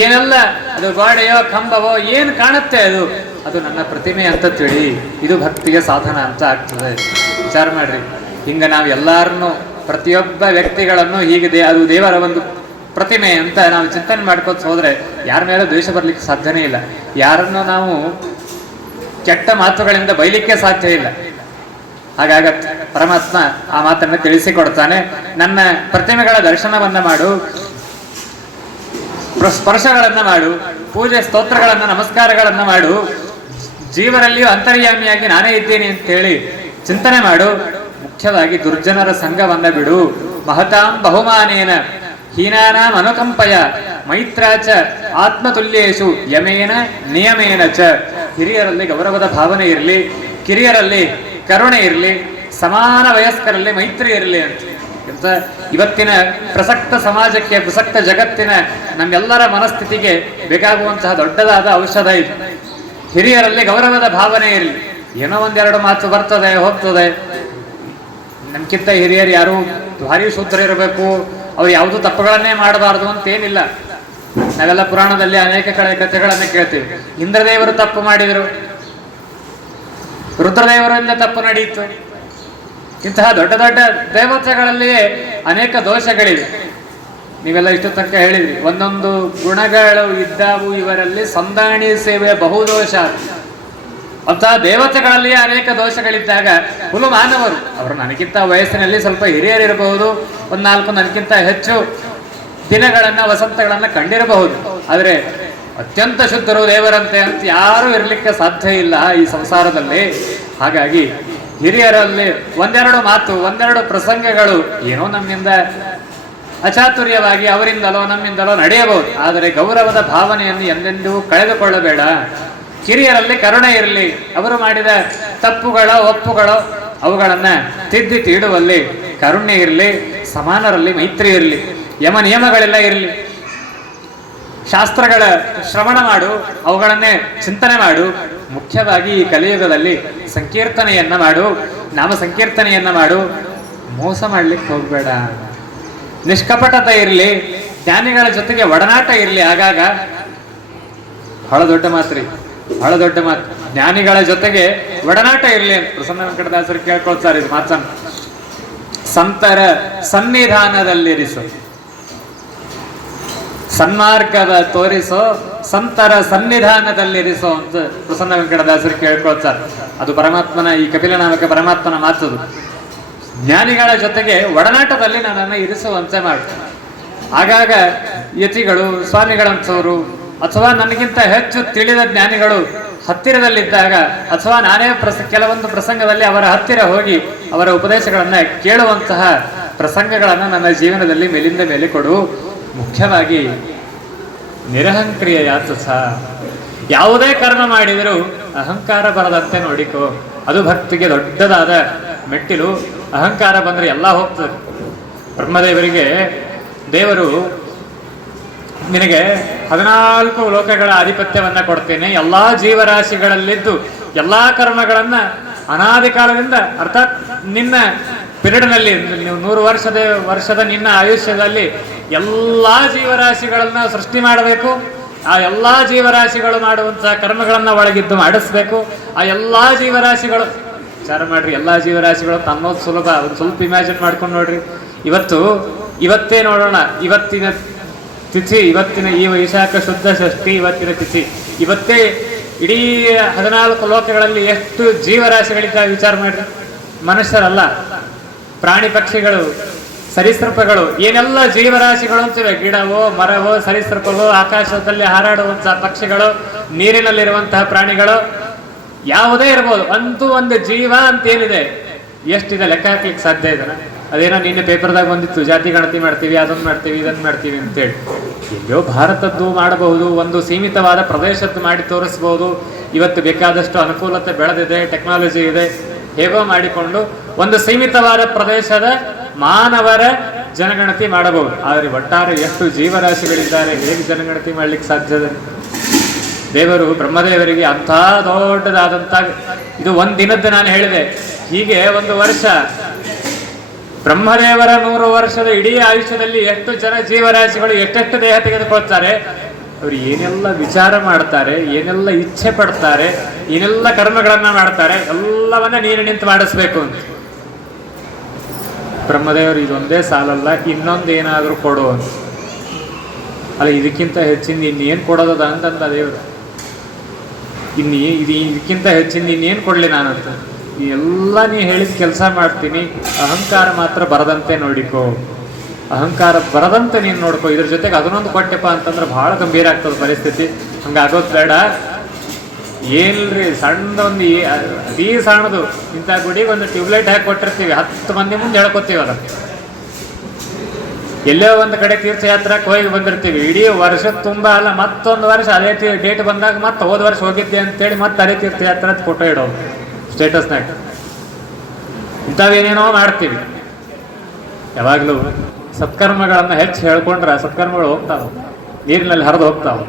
ಏನೆಲ್ಲ ಅದು ಗೋಡೆಯೋ ಕಂಬವೋ ಏನು ಕಾಣುತ್ತೆ ಅದು ಅದು ನನ್ನ ಪ್ರತಿಮೆ ಅಂತ ತಿಳಿ. ಇದು ಭಕ್ತಿಗೆ ಸಾಧನ ಅಂತ ಆಗ್ತದೆ. ವಿಚಾರ ಮಾಡ್ರಿ. ಹಿಂಗ ನಾವು ಎಲ್ಲಾರನ್ನು ಪ್ರತಿಯೊಬ್ಬ ವ್ಯಕ್ತಿಗಳನ್ನು ಹೀಗೆ ಅದು ದೇವರ ಒಂದು ಪ್ರತಿಮೆ ಅಂತ ನಾವು ಚಿಂತನೆ ಮಾಡ್ಕೋತ ಹೋದ್ರೆ ಯಾರ ಮೇಲೆ ದ್ವೇಷ ಬರ್ಲಿಕ್ಕೆ ಸಾಧ್ಯನೇ ಇಲ್ಲ. ಯಾರನ್ನು ನಾವು ಕೆಟ್ಟ ಮಾತುಗಳಿಂದ ಬೈಲಿಕ್ಕೆ ಸಾಧ್ಯ ಇಲ್ಲ. ಹಾಗಾಗತ್ತೆ. ಪರಮಾತ್ಮ ಆ ಮಾತನ್ನು ತಿಳಿಸಿಕೊಡ್ತಾನೆ. ನನ್ನ ಪ್ರತಿಮೆಗಳ ದರ್ಶನವನ್ನ ಮಾಡು, ಸ್ಪರ್ಶಗಳನ್ನ ಮಾಡು, ಪೂಜೆ ಸ್ತೋತ್ರಗಳನ್ನ ನಮಸ್ಕಾರಗಳನ್ನ ಮಾಡು, ಜೀವರಲ್ಲಿಯೂ ಅಂತರ್ಯಾಮಿಯಾಗಿ ನಾನೇ ಇದ್ದೇನೆ ಅಂತ ಹೇಳಿ ಚಿಂತನೆ ಮಾಡು. ಮುಖ್ಯವಾಗಿ ದುರ್ಜನರ ಸಂಘವನ್ನ ಬಿಡು. ಮಹತಾಂ ಬಹುಮಾನೇನ ಹೀನಾನಾಂ ಅನುಕಂಪಯ ಮೈತ್ರಾಚ ಆತ್ಮತುಲ್ಯೇಶು ಯಮೇನ ನಿಯಮೇನ ಚ. ಹಿರಿಯರಲ್ಲಿ ಗೌರವದ ಭಾವನೆ ಇರಲಿ, ಕಿರಿಯರಲ್ಲಿ ಕರುಣೆ ಇರಲಿ, ಸಮಾನ ವಯಸ್ಕರಲ್ಲಿ ಮೈತ್ರಿ ಇರಲಿ ಅಂತ ಇವತ್ತಿನ ಪ್ರಸಕ್ತ ಸಮಾಜಕ್ಕೆ, ಪ್ರಸಕ್ತ ಜಗತ್ತಿನ ನಮ್ಮೆಲ್ಲರ ಮನಸ್ಥಿತಿಗೆ ಬೇಕಾಗುವಂತಹ ದೊಡ್ಡದಾದ ಔಷಧ ಇದು. ಹಿರಿಯರಲ್ಲಿ ಗೌರವದ ಭಾವನೆ ಇರಲಿ. ಏನೋ ಒಂದೆರಡು ಮಾತು ಬರ್ತದೆ ಹೋಗ್ತದೆ. ನಮ್ಗಿಂತ ಹಿರಿಯರು ಯಾರು ಭಾರಿ ಶೂದ್ರ ಇರಬೇಕು, ಅವ್ರು ಯಾವುದೂ ತಪ್ಪುಗಳನ್ನೇ ಮಾಡಬಾರ್ದು ಅಂತೇನಿಲ್ಲ. ನಾವೆಲ್ಲ ಪುರಾಣದಲ್ಲಿ ಅನೇಕ ಕಥೆಗಳನ್ನ ಕೇಳ್ತೀವಿ. ಇಂದ್ರದೇವರು ತಪ್ಪು ಮಾಡಿದರು, ರುದ್ರದೇವರಿಂದ ತಪ್ಪು ನಡೆಯಿತು. ಇಂತಹ ದೊಡ್ಡ ದೊಡ್ಡ ದೇವತೆಗಳಲ್ಲಿಯೇ ಅನೇಕ ದೋಷಗಳಿವೆ. ನೀವೆಲ್ಲ ಇಷ್ಟು ತನಕ ಹೇಳಿದ್ರಿ. ಒಂದೊಂದು ಗುಣಗಳು ಇದ್ದಾವು ಇವರಲ್ಲಿ, ಸಂದಾಣಿ ಸೇವೆ ಬಹುದೋಷ. ಅಂತಹ ದೇವತೆಗಳಲ್ಲಿಯೇ ಅನೇಕ ದೋಷಗಳಿದ್ದಾಗ ಹುಲು ಮಾನವರು, ಅವರು ನನಗಿಂತ ವಯಸ್ಸಿನಲ್ಲಿ ಸ್ವಲ್ಪ ಹಿರಿಯರಿರಬಹುದು, ಒಂದು 4 ನನಗಿಂತ ಹೆಚ್ಚು ದಿನಗಳನ್ನ ವಸಂತಗಳನ್ನ ಕಂಡಿರಬಹುದು. ಆದರೆ ಅತ್ಯಂತ ಶುದ್ಧರು ದೇವರಂತೆ ಅಂತ ಯಾರೂ ಇರಲಿಕ್ಕೆ ಸಾಧ್ಯ ಇಲ್ಲ ಈ ಸಂಸಾರದಲ್ಲಿ. ಹಾಗಾಗಿ ಹಿರಿಯರಲ್ಲಿ ಒಂದೆರಡು ಮಾತು, ಒಂದೆರಡು ಪ್ರಸಂಗಗಳು ಏನೋ ನಮ್ಮಿಂದ ಅಚಾತುರ್ಯವಾಗಿ ಅವರಿಂದಲೋ ನಮ್ಮಿಂದಲೋ ನಡೆಯಬಹುದು. ಆದರೆ ಗೌರವದ ಭಾವನೆಯನ್ನು ಎಂದೆಂದೂ ಕಳೆದುಕೊಳ್ಳಬೇಡ. ಕಿರಿಯರಲ್ಲಿ ಕರುಣೆ ಇರಲಿ. ಅವರು ಮಾಡಿದ ತಪ್ಪುಗಳೋ ಒಪ್ಪುಗಳೋ ಅವುಗಳನ್ನ ತಿದ್ದಿ ತೀಡುವಲ್ಲಿ ಕರುಣೆ ಇರಲಿ. ಸಮಾನರಲ್ಲಿ ಮೈತ್ರಿ ಇರಲಿ. ಯಮ ನಿಯಮಗಳೆಲ್ಲ ಇರಲಿ. ಶಾಸ್ತ್ರಗಳ ಶ್ರವಣ ಮಾಡು, ಅವುಗಳನ್ನೇ ಚಿಂತನೆ ಮಾಡು. ಮುಖ್ಯವಾಗಿ ಈ ಕಲಿಯುಗದಲ್ಲಿ ಸಂಕೀರ್ತನೆಯನ್ನ ಮಾಡು, ನಾಮ ಸಂಕೀರ್ತನೆಯನ್ನ ಮಾಡು. ಮೋಸ ಮಾಡ್ಲಿಕ್ಕೆ ಹೋಗ್ಬೇಡ. ನಿಷ್ಕಪಟತೆ ಇರಲಿ. ಜ್ಞಾನಿಗಳ ಜೊತೆಗೆ ಒಡನಾಟ ಇರಲಿ. ಆಗಾಗ ಬಹಳ ದೊಡ್ಡ ಮಾತ್ರಿ, ಬಹಳ ದೊಡ್ಡ ಮಾತು. ಜ್ಞಾನಿಗಳ ಜೊತೆಗೆ ಒಡನಾಟ ಇರಲಿ ಅಂತ ಪ್ರಸನ್ನ ವೆಂಕಟದಾಸರು ಕೇಳ್ಕೊಳ್ತಾರೆ ಇದು ಮಾತನ್ನು. ಸಂತರ ಸನ್ನಿಧಾನದಲ್ಲಿರಿಸು, ಸನ್ಮಾರ್ಗದ ತೋರಿಸೋ, ಸಂತರ ಸನ್ನಿಧಾನದಲ್ಲಿರಿಸೋ ಅಂತ ಪ್ರಸನ್ನ ವೆಂಕಟದಾಸರು ಕೇಳ್ಕೊಳ್ತಾರೆ. ಅದು ಪರಮಾತ್ಮನ, ಈ ಕಪಿಲ ನಾಮಕ ಪರಮಾತ್ಮನ ಮಾತದು. ಜ್ಞಾನಿಗಳ ಜೊತೆಗೆ ಒಡನಾಟದಲ್ಲಿ ನನ್ನನ್ನು ಇರಿಸುವಂತೆ ಮಾಡು. ಆಗಾಗ ಯತಿಗಳು, ಸ್ವಾಮಿಗಳಂಥವರು ಅಥವಾ ನನಗಿಂತ ಹೆಚ್ಚು ತಿಳಿದ ಜ್ಞಾನಿಗಳು ಹತ್ತಿರದಲ್ಲಿದ್ದಾಗ, ಅಥವಾ ನಾನೇ ಕೆಲವೊಂದು ಪ್ರಸಂಗದಲ್ಲಿ ಅವರ ಹತ್ತಿರ ಹೋಗಿ ಅವರ ಉಪದೇಶಗಳನ್ನ ಕೇಳುವಂತಹ ಪ್ರಸಂಗಗಳನ್ನ ನನ್ನ ಜೀವನದಲ್ಲಿ ಮೇಲಿಂದ ಮೇಲೆ ಕೊಡು. ಮುಖ್ಯವಾಗಿ ನಿರಹಂಕ್ರಿಯ ಯಾತಸ. ಯಾವುದೇ ಕರ್ಮ ಮಾಡಿದರೂ ಅಹಂಕಾರ ಬರದಂತೆ ನೋಡಿಕೋ. ಅದು ಭಕ್ತಿಗೆ ದೊಡ್ಡದಾದ ಮೆಟ್ಟಿಲು. ಅಹಂಕಾರ ಬಂದ್ರೆ ಎಲ್ಲ ಹೋಗ್ತದೆ. ಬ್ರಹ್ಮದೇವರಿಗೆ ದೇವರು ನಿನಗೆ 14 ಲೋಕಗಳ ಆಧಿಪತ್ಯವನ್ನ ಕೊಡ್ತೇನೆ, ಎಲ್ಲಾ ಜೀವರಾಶಿಗಳಲ್ಲಿದ್ದು ಎಲ್ಲಾ ಕರ್ಮಗಳನ್ನ ಅನಾದಿ ಕಾಲದಿಂದ, ಅರ್ಥಾತ್ ನಿನ್ನ ಪಿರಿಯಡ್ನಲ್ಲಿ, ನೀವು 100 ವರ್ಷದ ನಿನ್ನ ಆಯುಷ್ಯದಲ್ಲಿ ಎಲ್ಲಾ ಜೀವರಾಶಿಗಳನ್ನ ಸೃಷ್ಟಿ ಮಾಡಬೇಕು. ಆ ಎಲ್ಲಾ ಜೀವರಾಶಿಗಳು ಮಾಡುವಂತಹ ಕರ್ಮಗಳನ್ನ ಒಳಗಿದ್ದು ಮಾಡಿಸ್ಬೇಕು. ಆ ಎಲ್ಲಾ ಜೀವರಾಶಿಗಳು, ವಿಚಾರ ಮಾಡ್ರಿ, ಎಲ್ಲಾ ಜೀವರಾಶಿಗಳು ಅನ್ನೋದು ಸುಲಭ. ಒಂದು ಸ್ವಲ್ಪ ಇಮ್ಯಾಜಿನ್ ಮಾಡ್ಕೊಂಡು ನೋಡ್ರಿ. ಇವತ್ತೇ ನೋಡೋಣ, ಇವತ್ತಿನ ತಿಥಿ, ಇವತ್ತಿನ ಈ ವೈಶಾಖ ಶುದ್ಧ ಷಷ್ಠಿ, ಇವತ್ತಿನ ತಿಥಿ, ಇವತ್ತೇ ಇಡೀ 14 ಲೋಕಗಳಲ್ಲಿ ಎಷ್ಟು ಜೀವರಾಶಿಗಳಿದ್ದಾವೆ ವಿಚಾರ ಮಾಡ್ರಿ. ಮನುಷ್ಯರಲ್ಲ, ಪ್ರಾಣಿ ಪಕ್ಷಿಗಳು, ಸರೀಸೃಪಗಳು, ಏನೆಲ್ಲ ಜೀವರಾಶಿಗಳು ಅಂತಿವೆ. ಗಿಡವೋ ಮರವೋ ಸರೀಸೃಪವೋ, ಆಕಾಶದಲ್ಲಿ ಹಾರಾಡುವಂತಹ ಪಕ್ಷಿಗಳು, ನೀರಿನಲ್ಲಿರುವಂತಹ ಪ್ರಾಣಿಗಳು, ಯಾವುದೇ ಇರ್ಬೋದು. ಅಂತೂ ಒಂದು ಜೀವ ಅಂತೇನಿದೆ, ಎಷ್ಟಿದೆ ಲೆಕ್ಕ ಹಾಕ್ಲಿಕ್ಕೆ ಸಾಧ್ಯ ಇದನ್ನ? ಅದೇನೋ ನಿನ್ನೆ ಪೇಪರ್ದಾಗ ಬಂದಿತ್ತು, ಜಾತಿ ಗಣತಿ ಮಾಡ್ತೀವಿ, ಅದನ್ನು ಮಾಡ್ತೀವಿ, ಇದನ್ನು ಮಾಡ್ತೀವಿ ಅಂತೇಳಿ. ಎಲ್ಲೋ ಭಾರತದ್ದು ಮಾಡಬಹುದು, ಒಂದು ಸೀಮಿತವಾದ ಪ್ರದೇಶದ್ದು ಮಾಡಿ ತೋರಿಸ್ಬೋದು. ಇವತ್ತು ಬೇಕಾದಷ್ಟು ಅನುಕೂಲತೆ ಬೆಳೆದಿದೆ, ಟೆಕ್ನಾಲಜಿ ಇದೆ. ಹೇಗೋ ಮಾಡಿಕೊಂಡು ಒಂದು ಸೀಮಿತವಾದ ಪ್ರದೇಶದ ಮಾನವರ ಜನಗಣತಿ ಮಾಡಬಹುದು. ಆದರೆ ಒಟ್ಟಾರೆ ಎಷ್ಟು ಜೀವರಾಶಿಗಳಿದ್ದಾರೆ, ಹೇಗೆ ಜನಗಣತಿ ಮಾಡ್ಲಿಕ್ಕೆ ಸಾಧ್ಯದ? ದೇವರು ಬ್ರಹ್ಮದೇವರಿಗೆ ಅಂಥ ದೊಡ್ಡದಾದಂಥ, ಇದು ಒಂದು ದಿನದ್ದು ನಾನು ಹೇಳಿದೆ. ಹೀಗೆ ಒಂದು ವರ್ಷ ಬ್ರಹ್ಮದೇವರ 100 ವರ್ಷದ ಇಡೀ ಆಯುಷ್ಯದಲ್ಲಿ ಎಷ್ಟು ಜನ ಜೀವರಾಶಿಗಳು ಎಷ್ಟೆಷ್ಟು ದೇಹ ತೆಗೆದುಕೊಳ್ತಾರೆ. ಅವರು ಏನೆಲ್ಲ ವಿಚಾರ ಮಾಡ್ತಾರೆ, ಏನೆಲ್ಲ ಇಚ್ಛೆ ಪಡ್ತಾರೆ, ಏನೆಲ್ಲ ಕರ್ಮಗಳನ್ನ ಮಾಡ್ತಾರೆ, ಎಲ್ಲವನ್ನ ನೀನು ನಿಂತು ಮಾಡಿಸ್ಬೇಕು ಅಂತ. ಬ್ರಹ್ಮದೇವರು ಇದೊಂದೇ ಸಾಲಲ್ಲ, ಇನ್ನೊಂದೇನಾದರೂ ಕೊಡು ಅಂತ. ಅಲ್ಲ, ಇದಕ್ಕಿಂತ ಹೆಚ್ಚಿಂದ ಇನ್ನೇನು ಕೊಡೋದದ ಅಂತಂದ ದೇವರು. ಇದಕ್ಕಿಂತ ಹೆಚ್ಚಿಂದ ಇನ್ನೇನು ಕೊಡಲಿ ನಾನಂತ. ಎಲ್ಲ ನೀ ಹೇಳಿದ ಕೆಲಸ ಮಾಡ್ತೀನಿ, ಅಹಂಕಾರ ಮಾತ್ರ ಬರದಂತೆ ನೋಡಿಕೋ, ಅಹಂಕಾರ ಬರದಂತೆ ನೀನು ನೋಡ್ಕೋ. ಇದ್ರ ಜೊತೆಗೆ ಅದನ್ನೊಂದು ಕೊಟ್ಟೆಪ್ಪ ಅಂತಂದ್ರೆ ಭಾಳ ಗಂಭೀರ ಆಗ್ತದೆ ಪರಿಸ್ಥಿತಿ. ಹಂಗಾಗೋದು ಬೇಡ. ಏನಿಲ್ರಿ, ಸಣ್ಣದೊಂದು ಅತೀ ಸಣ್ಣದು ಇಂಥ ಗುಡಿಗೆ ಒಂದು ಟ್ಯೂಬ್ಲೈಟ್ ಹಾಕಿ ಕೊಟ್ಟಿರ್ತೀವಿ, 10 ಮಂದಿ ಮುಂದೆ ಹೇಳ್ಕೊತೀವಿ. ಅದ ಎಲ್ಲೋ ಒಂದು ಕಡೆ ತೀರ್ಥಯಾತ್ರಕ್ಕೆ ಹೋಗಿ ಬಂದಿರ್ತೀವಿ, ಇಡೀ ವರ್ಷದ ತುಂಬ ಅಲ್ಲ, ಮತ್ತೊಂದು ವರ್ಷ ಅದೇ ಡೇಟ್ ಬಂದಾಗ ಮತ್ತೆ ಹೋದ ವರ್ಷ ಹೋಗಿದ್ದೆ ಅಂತೇಳಿ ಮತ್ತೆ ಅದೇ ತೀರ್ಥಯಾತ್ರೆ ಫೋಟೋ ಇಡೋದು ಸ್ಟೇಟಸ್ನಾಗ. ಇಂಥವೇನೇನೋ ಮಾಡ್ತೀವಿ. ಯಾವಾಗಲೂ ಸತ್ಕರ್ಮಗಳನ್ನು ಹೆಚ್ಚು ಹೇಳ್ಕೊಂಡ್ರೆ ಸತ್ಕರ್ಮಗಳು ಹೋಗ್ತಾವೆ, ನೀರಿನಲ್ಲಿ ಹರಿದು ಹೋಗ್ತಾವೆ.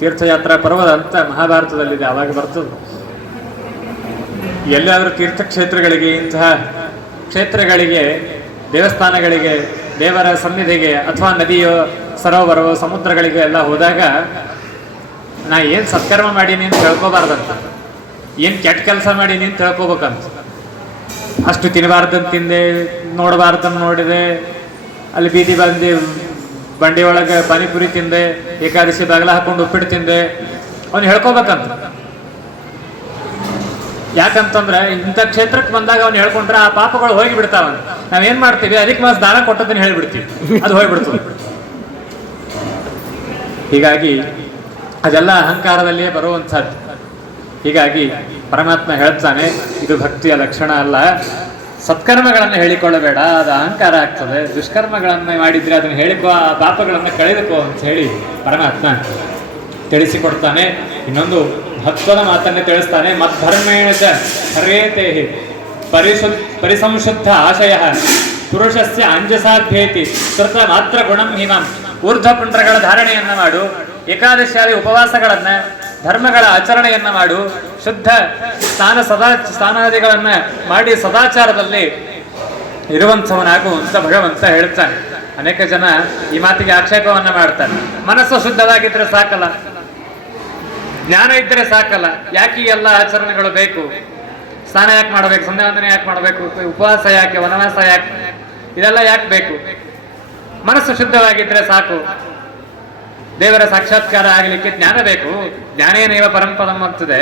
ತೀರ್ಥಯಾತ್ರಾ ಪರ್ವದ ಅಂತ ಮಹಾಭಾರತದಲ್ಲಿದೆ, ಅವಾಗ ಬರ್ತದೆ. ಎಲ್ಲಾದರೂ ತೀರ್ಥಕ್ಷೇತ್ರಗಳಿಗೆ, ಇಂತಹ ಕ್ಷೇತ್ರಗಳಿಗೆ, ದೇವಸ್ಥಾನಗಳಿಗೆ, ದೇವರ ಸನ್ನಿಧಿಗೆ ಅಥವಾ ನದಿಯೋ ಸರೋವರವೋ ಸಮುದ್ರಗಳಿಗೆ ಎಲ್ಲ ಹೋದಾಗ ನಾ ಏನು ಸತ್ಕರ್ಮ ಮಾಡೀನಿ ಅಂತ ತಿಳ್ಕೊಬಾರ್ದಂತ, ಏನು ಕೆಟ್ಟ ಕೆಲಸ ಮಾಡೀನಿ ಅಂತ ತಿಳ್ಕೊಬೇಕಂತ. ಅಷ್ಟು ತಿನ್ನಬಾರ್ದಂತ ತಿಂದೆ, ನೋಡಬಾರ್ದನ್ನು ನೋಡಿದೆ, ಅಲ್ಲಿ ಬೀದಿ ಬಂಡಿ ಒಳಗೆ ಪಾನಿಪುರಿ ತಿಂದೆ, ಏಕಾದಶಿ ಬಾಗಿಲ ಹಾಕೊಂಡು ಉಪ್ಪಿಟ್ಟು ತಿಂದೆ, ಅವ್ನು ಹೇಳ್ಕೊಬೇಕಂತ. ಯಾಕಂತಂದ್ರೆ ಇಂಥ ಕ್ಷೇತ್ರಕ್ಕೆ ಬಂದಾಗ ಅವ್ನು ಹೇಳ್ಕೊಂಡ್ರೆ ಆ ಪಾಪಗಳು ಹೋಗಿ ಬಿಡ್ತಾವ. ನಾವೇನ್ ಮಾಡ್ತೀವಿ, ಅದಕ್ಕೆ ಮಾಸ್ ದಾನ ಕೊಟ್ಟದನ್ನ ಹೇಳ್ಬಿಡ್ತೀವಿ, ಅದು ಹೋಗ್ಬಿಡ್ತದೆ. ಹೀಗಾಗಿ ಅದೆಲ್ಲ ಅಹಂಕಾರದಲ್ಲಿಯೇ ಬರುವಂಥದ್ದು. ಹೀಗಾಗಿ ಪರಮಾತ್ಮ ಹೇಳ್ತಾನೆ, ಇದು ಭಕ್ತಿಯ ಲಕ್ಷಣ ಅಲ್ಲ. ಸತ್ಕರ್ಮಗಳನ್ನು ಹೇಳಿಕೊಳ್ಳಬೇಡ, ಅದು ಅಹಂಕಾರ ಆಗ್ತದೆ. ದುಷ್ಕರ್ಮಗಳನ್ನು ಮಾಡಿದ್ರೆ ಅದನ್ನು ಹೇಳಿಕೋ, ಆ ಪಾಪಗಳನ್ನು ಕಳೆದುಕೋ ಅಂತ ಹೇಳಿ ಪರಮಾತ್ಮ ತಿಳಿಸಿಕೊಡ್ತಾನೆ. ಇನ್ನೊಂದು ಭಕ್ತನ ಮಾತನ್ನೇ ತಿಳಿಸ್ತಾನೆ. ಮದ್ಧರ್ಮೇಣ ಚ ಹರೇತೆ ಪರಿಸಂಶುದ್ಧ ಆಶಯ ಪುರುಷಸ್ಯ ಅಂಜಸಾಭ್ಯೇತಿ ಕೃತ ಮಾತ್ರ ಗುಣಂ ಹಿಮಂ. ಊರ್ಧ್ವ ಪುಂಡ್ರಗಳ ಧಾರಣೆಯನ್ನ ಮಾಡು, ಏಕಾದಶಿಯಾದಿ ಉಪವಾಸಗಳನ್ನ, ಧರ್ಮಗಳ ಆಚರಣೆಯನ್ನ ಮಾಡು, ಶುದ್ಧ ಸ್ನಾನಾದಿಗಳನ್ನ ಮಾಡಿ ಸದಾಚಾರದಲ್ಲಿ ಇರುವಂಥವನಾಗು ಅಂತ ಭಗವಂತ ಹೇಳ್ತಾನೆ. ಅನೇಕ ಜನ ಈ ಮಾತಿಗೆ ಆಕ್ಷೇಪವನ್ನ ಮಾಡ್ತಾರೆ. ಮನಸ್ಸು ಶುದ್ಧವಾಗಿದ್ರೆ ಸಾಕಲ್ಲ, ಜ್ಞಾನ ಇದ್ದರೆ ಸಾಕಲ್ಲ, ಯಾಕೆ ಈ ಎಲ್ಲ ಆಚರಣೆಗಳು ಬೇಕು? ಸ್ನಾನ ಯಾಕೆ ಮಾಡಬೇಕು? ಸಂಧ್ಯಾವಂದನೆ ಯಾಕೆ ಮಾಡಬೇಕು? ಉಪವಾಸ ಯಾಕೆ? ವನವಾಸ ಯಾಕೆ? ಇದೆಲ್ಲ ಯಾಕೆ ಬೇಕು? ಮನಸ್ಸು ಶುದ್ಧವಾಗಿದ್ರೆ ಸಾಕು. ದೇವರ ಸಾಕ್ಷಾತ್ಕಾರ ಆಗಲಿಕ್ಕೆ ಜ್ಞಾನ ಬೇಕು. ಜ್ಞಾನೇನೈವ ಪರಂಪದಂ ಆಗ್ತದೆ.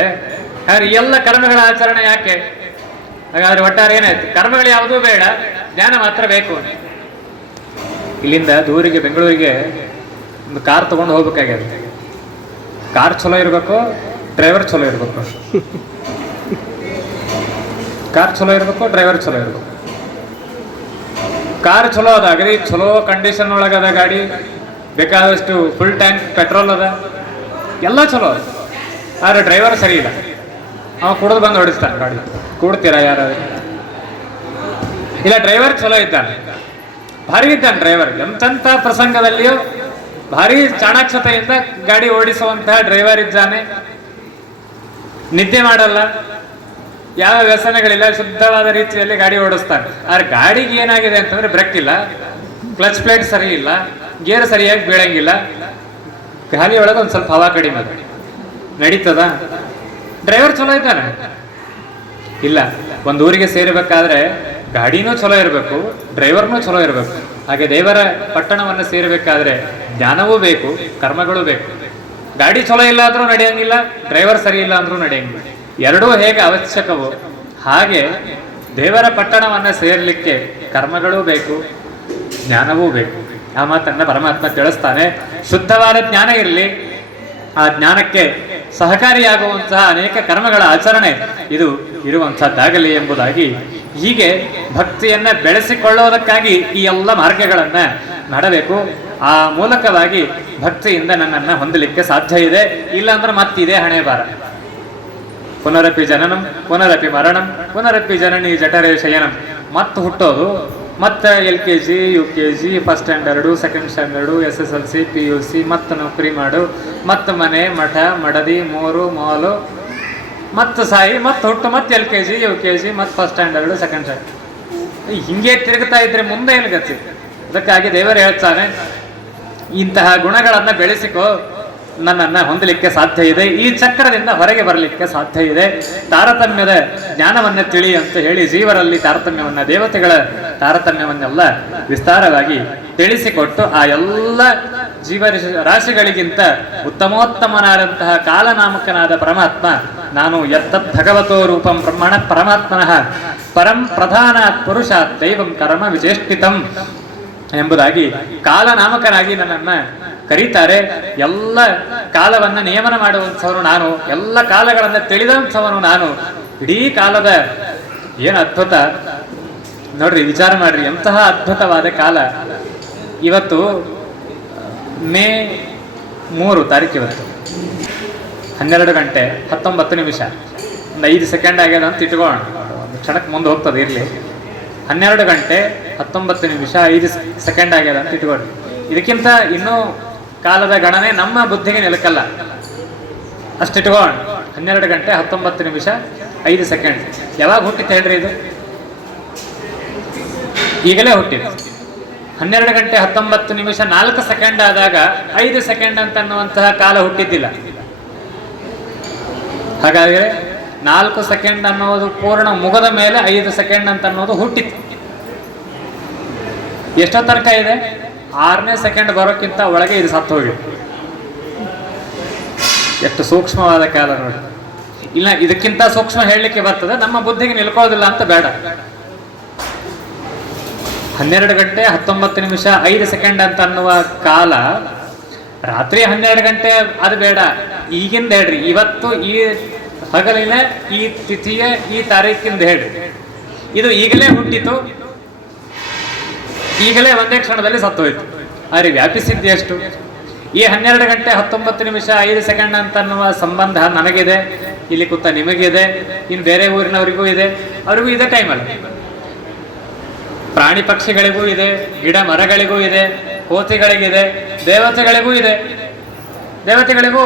ಹಾಗಾದ್ರೆ ಈ ಎಲ್ಲ ಕರ್ಮಗಳ ಆಚರಣೆ ಯಾಕೆ? ಹಾಗಾದ್ರೆ ಒಟ್ಟಾರೆ ಏನಾಯ್ತು? ಕರ್ಮಗಳು ಯಾವುದೂ ಬೇಡ, ಜ್ಞಾನ ಮಾತ್ರ ಬೇಕು. ಇಲ್ಲಿಂದ ದೂರಿಗೆ ಬೆಂಗಳೂರಿಗೆ ಒಂದು ಕಾರ್ ತಗೊಂಡು ಹೋಗ್ಬೇಕಾಗ್ಯದ. ಕಾರ್ ಚಲೋ ಇರಬೇಕು, ಡ್ರೈವರ್ ಚಲೋ ಇರಬೇಕು. ಕಾರ್ ಚಲೋ ಇರಬೇಕು, ಡ್ರೈವರ್ ಚಲೋ ಇರಬೇಕು. ಕಾರ್ ಚಲೋ ಅದ, ಅಗದಿ ಚಲೋ ಕಂಡೀಷನ್ ಒಳಗದ ಗಾಡಿ, ಬೇಕಾದಷ್ಟು ಫುಲ್ ಟ್ಯಾಂಕ್ ಪೆಟ್ರೋಲ್ ಅದ, ಎಲ್ಲ ಚಲೋ ಅದ. ಆದ್ರೆ ಡ್ರೈವರ್ ಸರಿ ಇಲ್ಲ, ಅವ ಕುಡಿದು ಬಂದು ಹೊಡಿಸ್ತಾನೆ ಗಾಡಿ. ಕೂಡ್ತೀರಾ ಯಾರು? ಇಲ್ಲ, ಡ್ರೈವರ್ ಚಲೋ ಇದ್ದಾನೆ, ಭಾರಿ ಇದ್ದಾನೆ ಡ್ರೈವರ್. ಎಂತೆಂಥ ಪ್ರಸಂಗದಲ್ಲಿಯೂ ಭಾರಿ ಚಾಣಾಕ್ಷತೆಯಿಂದ ಗಾಡಿ ಓಡಿಸುವಂತಹ ಡ್ರೈವರ್ ಇದ್ದಾನೆ. ನಿದ್ದೆ ಮಾಡಲ್ಲ, ಯಾವ ವ್ಯಸನಗಳಿಲ್ಲ, ಶುದ್ಧವಾದ ರೀತಿಯಲ್ಲಿ ಗಾಡಿ ಓಡಿಸ್ತಾನೆ. ಆದ್ರೆ ಗಾಡಿಗೆ ಏನಾಗಿದೆ ಅಂತಂದ್ರೆ ಬ್ರೇಕ್ ಇಲ್ಲ, ಕ್ಲಚ್ ಪ್ಲೇಟ್ ಸರಿ ಇಲ್ಲ, ಗೇರ್ ಸರಿಯಾಗಿ ಬೀಳಂಗಿಲ್ಲ, ಗಾಲಿ ಒಳಗೆ ಒಂದು ಸ್ವಲ್ಪ ಹವಾ ಕಡಿಮೆ ನಡೀತದ. ಡ್ರೈವರ್ ಚಲೋ ಇದ್ದಾನೆ ಇಲ್ಲ. ಒಂದು ಊರಿಗೆ ಸೇರಬೇಕಾದ್ರೆ ಗಾಡಿನೂ ಚಲೋ ಇರಬೇಕು, ಡ್ರೈವರ್ನೂ ಚಲೋ ಇರಬೇಕು. ಹಾಗೆ ದೇವರ ಪಟ್ಟಣವನ್ನು ಸೇರಬೇಕಾದ್ರೆ ಜ್ಞಾನವೂ ಬೇಕು, ಕರ್ಮಗಳು ಬೇಕು. ಗಾಡಿ ಚಲೋ ಇಲ್ಲ ಅಂದ್ರೂ ನಡೆಯಂಗಿಲ್ಲ, ಡ್ರೈವರ್ ಸರಿ ಇಲ್ಲ ಅಂದ್ರೂ ನಡೆಯಂಗಿಲ್ಲ. ಎರಡೂ ಹೇಗೆ ಅವಶ್ಯಕವೋ ಹಾಗೆ ದೇವರ ಪಟ್ಟಣವನ್ನು ಸೇರಲಿಕ್ಕೆ ಕರ್ಮಗಳೂ ಬೇಕು, ಜ್ಞಾನವೂ ಬೇಕು. ಆ ಮಾತನ್ನ ಪರಮಾತ್ಮ ತಿಳಿಸ್ತಾನೆ. ಶುದ್ಧವಾದ ಜ್ಞಾನ ಇರಲಿ, ಆ ಜ್ಞಾನಕ್ಕೆ ಸಹಕಾರಿಯಾಗುವಂತಹ ಅನೇಕ ಕರ್ಮಗಳ ಆಚರಣೆ ಇದು ಇರುವಂತಹದ್ದಾಗಲಿ ಎಂಬುದಾಗಿ, ಹೀಗೆ ಭಕ್ತಿಯನ್ನ ಬೆಳೆಸಿಕೊಳ್ಳುವುದಕ್ಕಾಗಿ ಈ ಎಲ್ಲ ಮಾರ್ಗಗಳನ್ನ ಮಾಡಬೇಕು. ಆ ಮೂಲಕವಾಗಿ ಭಕ್ತಿಯಿಂದ ನನ್ನನ್ನ ಹೊಂದಲಿಕ್ಕೆ ಸಾಧ್ಯ ಇದೆ. ಇಲ್ಲಾಂದ್ರೆ ಮತ್ತಿದೆ ಹಣೆ ಬಾರ. ಪುನರಪಿ ಜನನಂ ಪುನರಪಿ ಮರಣಂ ಪುನರಪಿ ಜನನಿ ಜಠರೇ ಶಯನಂ. ಮತ್ತೆ ಹುಟ್ಟೋದು, ಮತ್ತೆ LKG UKG first standard, second standard, SSLC PUC, ಮತ್ತೆ ನೌಕರಿ ಮಾಡು, ಮತ್ತೆ ಮನೆ ಮಠ ಮಡದಿ ಮೂರು ಮಾಲು, ಮತ್ತೆ ಸಾಯಿ, ಮತ್ತೆ ಹುಟ್ಟು, ಮತ್ತೆ LKG UKG, ಮತ್ತೆ ಫಸ್ಟ್ ಸ್ಟ್ಯಾಂಡರ್ಡು, ಸೆಕೆಂಡ್ ಸ್ಟ್ಯಾಂಡರ್ಡ್. ಹಿಂಗೆ ತಿರುಗ್ತಾ ಇದ್ರೆ ಮುಂದೆ ಏನು ಗತಿ? ಅದಕ್ಕಾಗಿ ದೇವರು ಹೇಳ್ತಾನೆ, ಇಂತಹ ಗುಣಗಳನ್ನ ಬೆಳೆಸಿಕೋ, ನನ್ನನ್ನು ಹೊಂದಲಿಕ್ಕೆ ಸಾಧ್ಯ ಇದೆ, ಈ ಚಕ್ರದಿಂದ ಹೊರಗೆ ಬರಲಿಕ್ಕೆ ಸಾಧ್ಯ ಇದೆ, ತಾರತಮ್ಯದ ಜ್ಞಾನವನ್ನ ತಿಳಿ ಅಂತ ಹೇಳಿ ಜೀವರಲ್ಲಿ ತಾರತಮ್ಯವನ್ನ, ದೇವತೆಗಳ ತಾರತಮ್ಯವನ್ನೆಲ್ಲ ವಿಸ್ತಾರವಾಗಿ ತಿಳಿಸಿಕೊಟ್ಟು ಆ ಎಲ್ಲ ಜೀವ ರಾಶಿಗಳಿಗಿಂತ ಉತ್ತಮೋತ್ತಮನಾದಂತಹ ಕಾಲನಾಮಕನಾದ ಪರಮಾತ್ಮ ನಾನು ಯತ್ತದ್ ಭಗವತೋ ರೂಪಂ ಬ್ರಹ್ಮಣ ಪರಮಾತ್ಮನಃ ಪರಂ ಪ್ರಧಾನಾತ್ ಪುರುಷಾತ್ ದೈವಂ ಕರ್ಮ ವಿಚೇಷ್ಟಿತಂ ಎಂಬುದಾಗಿ ಕಾಲನಾಮಕನಾಗಿ ನನ್ನನ್ನ ಕರೀತಾರೆ. ಎಲ್ಲ ಕಾಲವನ್ನ ನಿಯಮನ ಮಾಡುವಂಥವನು ನಾನು, ಎಲ್ಲ ಕಾಲಗಳನ್ನ ತಿಳಿದಂಥವನು ನಾನು. ಇಡೀ ಕಾಲದ ಏನು ಅದ್ಭುತ ನೋಡ್ರಿ, ವಿಚಾರ ಮಾಡ್ರಿ, ಎಂತಹ ಅದ್ಭುತವಾದ ಕಾಲ. ಇವತ್ತು ಮೇ 3 ತಾರೀಕು, ಇವತ್ತು 12 ಗಂಟೆ 19 ನಿಮಿಷ, ಒಂದು 5 ಸೆಕೆಂಡ್ ಆಗ್ಯದ ಅಂತ ಇಟ್ಕೊಳ್ಳೋಣ, ಒಂದು ಕ್ಷಣಕ್ಕೆ ಮುಂದೆ ಹೋಗ್ತದೆ ಇರಲಿ. 12 ಗಂಟೆ 19 ನಿಮಿಷ 5 ಸೆಕೆಂಡ್ ಆಗ್ಯದ ಅಂತ ಇಟ್ಕೊಳ್ಳಿ. ಇದಕ್ಕಿಂತ ಇನ್ನೂ ಕಾಲದ ಗಣನೆ ನಮ್ಮ ಬುದ್ಧಿಗೆ ನಿಲುಕಲ್ಲ, ಅಷ್ಟಿಟ್ಕೊಳ್ಳೋಣ. 12 ಗಂಟೆ 19 ನಿಮಿಷ 5 ಸೆಕೆಂಡ್ ಯಾವಾಗ ಹುಟ್ಟಿತ್ತು ಹೇಳ್ರಿ? ಇದು ಈಗಲೇ ಹುಟ್ಟಿತ್ತು. 12 ಗಂಟೆ 19 ನಿಮಿಷ 4 ಸೆಕೆಂಡ್ ಆದಾಗ 5 ಸೆಕೆಂಡ್ ಅಂತ ಅನ್ನುವಂತಹ ಕಾಲ ಹುಟ್ಟಿದ್ದಿಲ್ಲ. ಹಾಗಾದ್ರೆ 4 ಸೆಕೆಂಡ್ ಅನ್ನೋದು ಪೂರ್ಣ ಮುಗದ ಮೇಲೆ 5 ಸೆಕೆಂಡ್ ಅಂತ ಅನ್ನೋದು ಹುಟ್ಟಿತ್ತು. ಎಷ್ಟೋ ತನಕ ಇದೆ? 6ನೇ ಸೆಕೆಂಡ್ ಬರೋಕ್ಕಿಂತ ಒಳಗೆ ಇದು ಸತ್ತು ಹೋಗಿ. ಎಷ್ಟು ಸೂಕ್ಷ್ಮವಾದ ಕಾಲ ನೋಡಿ. ಇಲ್ಲ, ಇದಕ್ಕಿಂತ ಸೂಕ್ಷ್ಮ ಹೇಳಲಿಕ್ಕೆ ಬರ್ತದೆ, ನಮ್ಮ ಬುದ್ಧಿಗೆ ನಿಲ್ಕೊಳ್ಳೋದಿಲ್ಲ ಅಂತ ಬೇಡ. 12 ಗಂಟೆ 19 ನಿಮಿಷ 5 ಸೆಕೆಂಡ್ ಅಂತ ಅನ್ನುವ ಕಾಲ ರಾತ್ರಿ 12 ಗಂಟೆ ಅದು ಬೇಡ, ಈಗಿಂದ ಹೇಳ್ರಿ. ಇವತ್ತು ಈ ಹಗಲಿನ ಈ ತಿಥಿಯ ಈ ತಾರೀಕಿಂದ ಹೇಳ್ರಿ. ಇದು ಈಗಲೇ ಹುಟ್ಟಿತು, ಈಗಲೇ ಒಂದೇ ಕ್ಷಣದಲ್ಲಿ ಸತ್ತೋಯ್ತು. ಆದರೆ ವ್ಯಾಪಿಸಿದ್ದೆ ಎಷ್ಟು? ಈ 12 ಗಂಟೆ 19 ನಿಮಿಷ 5 ಸೆಕೆಂಡ್ ಅಂತ ಅನ್ನುವ ಸಂಬಂಧ ನನಗಿದೆ, ಇಲ್ಲಿ ಕೂತ ನಿಮಗಿದೆ, ಇನ್ನು ಬೇರೆ ಊರಿನವರಿಗೂ ಇದೆ, ಅವರಿಗೂ ಇದೆ ಟೈಮಲ್ಲಿ. ಪ್ರಾಣಿ ಪಕ್ಷಿಗಳಿಗೂ ಇದೆ, ಗಿಡ ಮರಗಳಿಗೂ ಇದೆ, ಕೋತಿಗಳಿಗಿದೆ, ದೇವತೆಗಳಿಗೂ ಇದೆ. ದೇವತೆಗಳಿಗೂ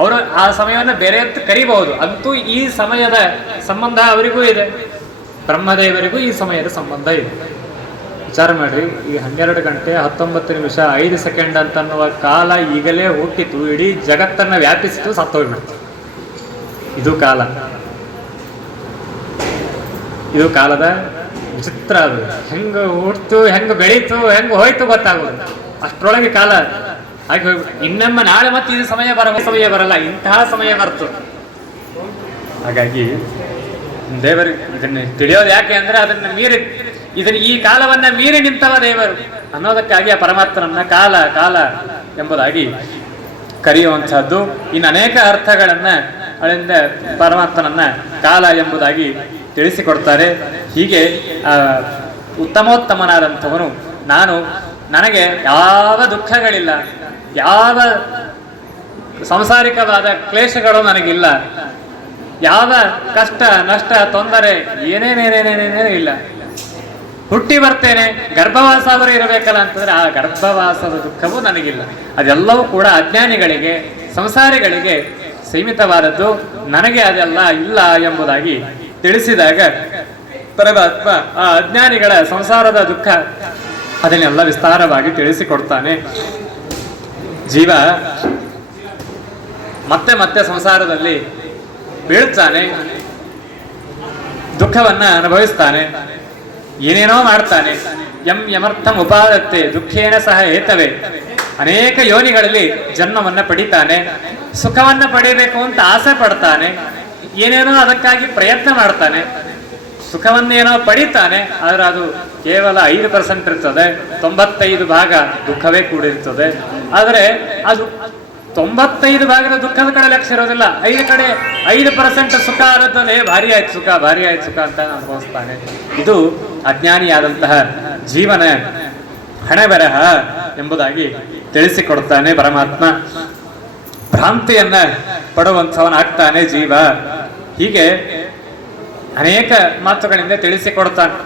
ಅವರು ಆ ಸಮಯವನ್ನು ಬೇರೆ ಕರಿಬಹುದು, ಅಂತೂ ಈ ಸಮಯದ ಸಂಬಂಧ ಅವರಿಗೂ ಇದೆ. ಬ್ರಹ್ಮದೇವರಿಗೂ ಈ ಸಮಯದ ಸಂಬಂಧ ಇದೆ. ವಿಚಾರ ಮಾಡ್ರಿ, ಈ 12 ಗಂಟೆ 19 ನಿಮಿಷ 5 ಸೆಕೆಂಡ್ ಅಂತ ಅನ್ನುವ ಕಾಲ ಈಗಲೇ ಹುಟ್ಟಿತು, ಇಡೀ ಜಗತ್ತನ್ನ ವ್ಯಾಪಿಸಿತು, ಸತ್ತೋಗ್ಬಿಡ್ತು. ಇದು ಕಾಲ, ಇದು ಕಾಲದ ವಿಚಿತ್ರ. ಅದು ಹೆಂಗ ಹುಟ್ಟಿತು, ಹೆಂಗ ಬೆಳೀತು, ಹೆಂಗ ಹೋಯ್ತು ಗೊತ್ತಾಗೋದು. ಅಷ್ಟರೊಳಗೆ ಕಾಲ ಹಾಗೆ ಹೋಗ್ಬಿಟ್ಟು ಇನ್ನೊಮ್ಮೆ ನಾಳೆ ಮತ್ತೆ ಇದು ಸಮಯ ಬರಲ್ಲ, ಇಂತಹ ಸಮಯ ಬರ್ತು. ಹಾಗಾಗಿ ದೇವರಿಗೆ ಇದನ್ನ ತಿಳಿಯೋದು ಯಾಕೆ ಅಂದ್ರೆ ಅದನ್ನ ಮೀರಿ, ಇದನ್ನ ಈ ಕಾಲವನ್ನ ಮೀರಿ ನಿಂತವ ದೇವರು ಅನ್ನೋದಕ್ಕಾಗಿ ಆ ಪರಮಾತ್ಮನನ್ನ ಕಾಲ ಕಾಲ ಎಂಬುದಾಗಿ ಕರೆಯುವಂತಹದ್ದು. ಇನ್ನು ಅನೇಕ ಅರ್ಥಗಳನ್ನ ಅಲ್ಲಿಂದ ಪರಮಾತ್ಮನನ್ನ ಕಾಲ ಎಂಬುದಾಗಿ ತಿಳಿಸಿಕೊಡ್ತಾರೆ. ಹೀಗೆ ಉತ್ತಮೋತ್ತಮನಾದಂಥವನು ನಾನು, ನನಗೆ ಯಾವ ದುಃಖಗಳಿಲ್ಲ, ಯಾವ ಸಂಸಾರಿಕವಾದ ಕ್ಲೇಶಗಳು ನನಗಿಲ್ಲ, ಯಾವ ಕಷ್ಟ ನಷ್ಟ ತೊಂದರೆ ಏನೇನೇನೇನೇನೇನೇ ಇಲ್ಲ. ಹುಟ್ಟಿ ಬರ್ತೇನೆ, ಗರ್ಭವಾಸ ಅವರು ಇರಬೇಕಲ್ಲ ಅಂತಂದ್ರೆ ಆ ಗರ್ಭವಾಸದ ದುಃಖವೂ ನನಗಿಲ್ಲ. ಅದೆಲ್ಲವೂ ಕೂಡ ಅಜ್ಞಾನಿಗಳಿಗೆ, ಸಂಸಾರಿಗಳಿಗೆ ಸೀಮಿತವಾದದ್ದು, ನನಗೆ ಅದೆಲ್ಲ ಇಲ್ಲ ಎಂಬುದಾಗಿ ತಿಳಿಸಿದಾಗ ಪರಮಾತ್ಮ ಆ ಅಜ್ಞಾನಿಗಳ ಸಂಸಾರದ ದುಃಖ ಅದನ್ನೆಲ್ಲ ವಿಸ್ತಾರವಾಗಿ ತಿಳಿಸಿಕೊಡ್ತಾನೆ. ಜೀವ ಮತ್ತೆ ಮತ್ತೆ ಸಂಸಾರದಲ್ಲಿ ಬೀಳ್ತಾನೆ, ದುಃಖವನ್ನ ಅನುಭವಿಸ್ತಾನೆ, ಏನೇನೋ ಮಾಡ್ತಾನೆ. ಯಮರ್ಥಂ ಉಪಾದತ್ತೆ ದುಃಖೇನ ಸಹ ಹೇತವೇ, ಅನೇಕ ಯೋನಿಗಳಲ್ಲಿ ಜನ್ಮವನ್ನ ಪಡಿತಾನೆ, ಸುಖವನ್ನ ಪಡಿಬೇಕು ಅಂತ ಆಸೆ ಪಡ್ತಾನೆ, ಏನೇನೋ ಅದಕ್ಕಾಗಿ ಪ್ರಯತ್ನ ಮಾಡ್ತಾನೆ, ಸುಖವನ್ನೇನೋ ಪಡಿತಾನೆ. ಆದ್ರೆ ಅದು ಕೇವಲ 5% ಇರ್ತದೆ, 95 ಭಾಗ ದುಃಖವೇ ಕೂಡಿರ್ತದೆ. ಆದರೆ ಅದು 95 ಭಾಗದ ದುಃಖದ ಕಡೆ ಲಕ್ಷ್ಯ ಇರೋದಿಲ್ಲ, 5% ಸುಖ ಆಗುತ್ತದೆ. ಭಾರಿ ಆಯ್ತು ಸುಖ, ಭಾರಿ ಆಯ್ತು ಸುಖ ಅಂತ ಅನುಭವಿಸ್ತಾನೆ. ಇದು ಅಜ್ಞಾನಿಯಾದಂತಹ ಜೀವನ ಹಣೆ ಬರಹ ಎಂಬುದಾಗಿ ತಿಳಿಸಿಕೊಡ್ತಾನೆ ಪರಮಾತ್ಮ. ಭ್ರಾಂತಿಯನ್ನ ಪಡುವಂಥವನಾಗ್ತಾನೆ ಜೀವ. ಹೀಗೆ ಅನೇಕ ಮಾತುಗಳಿಂದ ತಿಳಿಸಿಕೊಡ್ತಾನೆ.